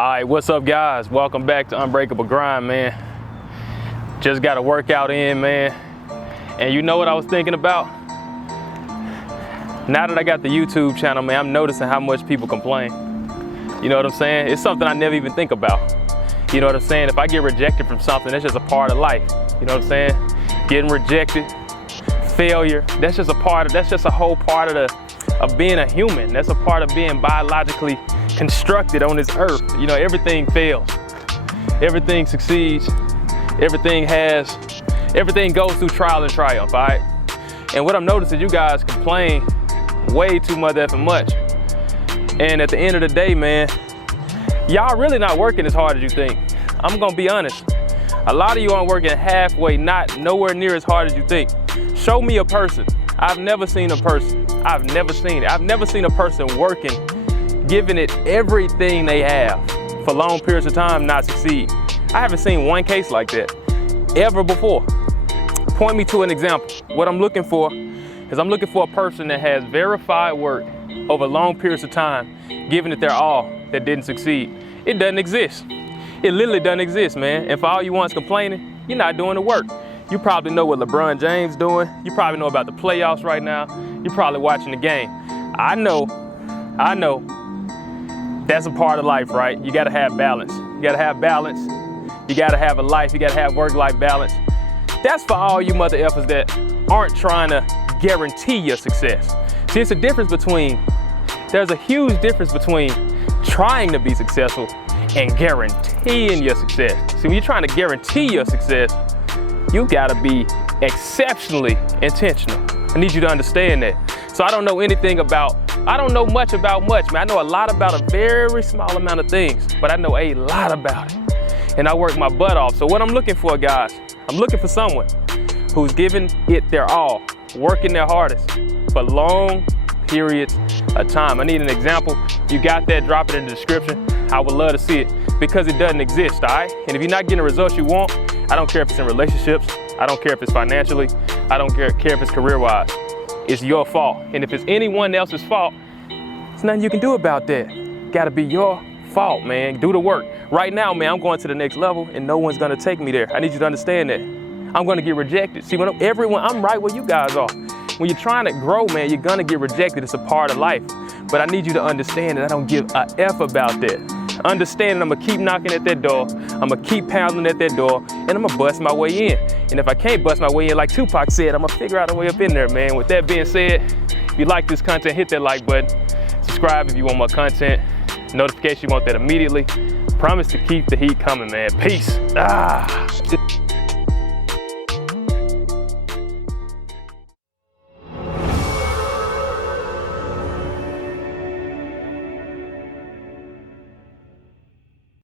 Alright, what's up guys? Welcome back to Unbreakable Grind, man. Just got a workout in, man. And you know what I was thinking about? Now that I got the YouTube channel, man, I'm noticing how much people complain. You know what I'm saying? It's something I never even think about. You know what I'm saying? If I get rejected from something, that's just a part of life. You know what I'm saying? Getting rejected, failure, that's just a whole part of being a human. That's a part of being biologically constructed on this earth. You know, everything fails, everything succeeds, everything goes through trial and triumph, all right? And what I'm noticing, you guys complain way too motherfucking much. And at the end of the day, man, y'all really not working as hard as you think. I'm gonna be honest. A lot of you aren't working halfway, nowhere near as hard as you think. Show me a person. I've never seen a person. I've never seen a person working, giving it everything they have for long periods of time, not succeed. I haven't seen one case like that ever before. Point me to an example. What I'm looking for is I'm looking for a person that has verified work over long periods of time, giving it their all, that didn't succeed. It doesn't exist. It literally doesn't exist, man. And for all you ones complaining, you're not doing the work. You probably know what LeBron James doing. You probably know about the playoffs right now. You're probably watching the game. I know. That's a part of life, right? You gotta have balance. You gotta have balance. You gotta have a life. You gotta have work-life balance. That's for all you mother effers that aren't trying to guarantee your success. See, there's a huge difference between trying to be successful and guaranteeing your success. See, when you're trying to guarantee your success, you gotta be exceptionally intentional. I need you to understand that. So I don't know much about much, man. I know a lot about a very small amount of things, but I know a lot about it. And I work my butt off. So what I'm looking for, guys, I'm looking for someone who's giving it their all, working their hardest for long periods of time. I need an example. You got that, drop it in the description. I would love to see it because it doesn't exist, all right? And if you're not getting the results you want, I don't care if it's in relationships, I don't care if it's financially, I don't care if it's career-wise. It's your fault. And if it's anyone else's fault, there's nothing you can do about that. Gotta be your fault, man. Do the work. Right now, man, I'm going to the next level and no one's gonna take me there. I need you to understand that. I'm gonna get rejected. See, I'm right where you guys are. When you're trying to grow, man, you're gonna get rejected. It's a part of life. But I need you to understand that I don't give a F about that. Understand that I'm gonna keep knocking at that door. I'm gonna keep pounding at that door and I'm gonna bust my way in. And if I can't bust my way in, like Tupac said, I'm gonna figure out a way up in there, man. With that being said, if you like this content, hit that like button. Subscribe if you want more content. Notification, you want that immediately. Promise to keep the heat coming, man. Peace.